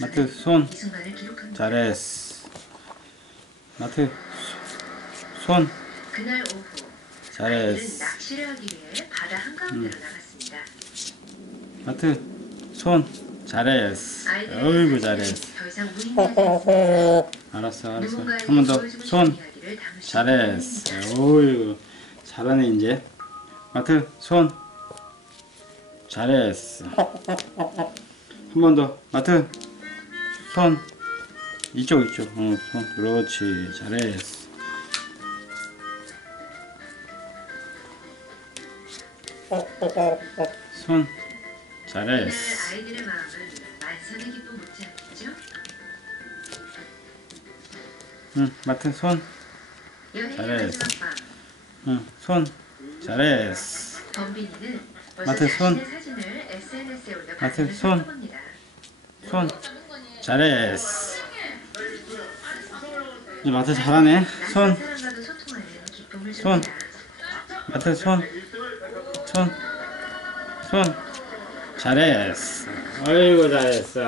마트 손. 잘했어. 마트 손. 그날 오후 잘했어. 낚시를 하기 위해 바다 한가운데로 나갔습니다. 마트 손. 잘했어. 어이구 잘했어. 알았어 알았어. 한 번 더. 손. 잘했어. 어이구 잘하네 이제. 마트 손. 잘했어 한 번 더. 마트. 손 이쪽 이쪽. 어, 손 그렇지. 잘했어. 손. 잘했어. 아이들의 마음은 만선의 기쁨 못지않겠죠? 응 마트. 손. 잘했어. 마지막 밤 응, 손. 잘했어. 마트 손. 마트 손. 손 잘했어. 이제 마트 잘하네. 손. 손. 마트 손. 손, 손. 잘했어. 어이구 잘했어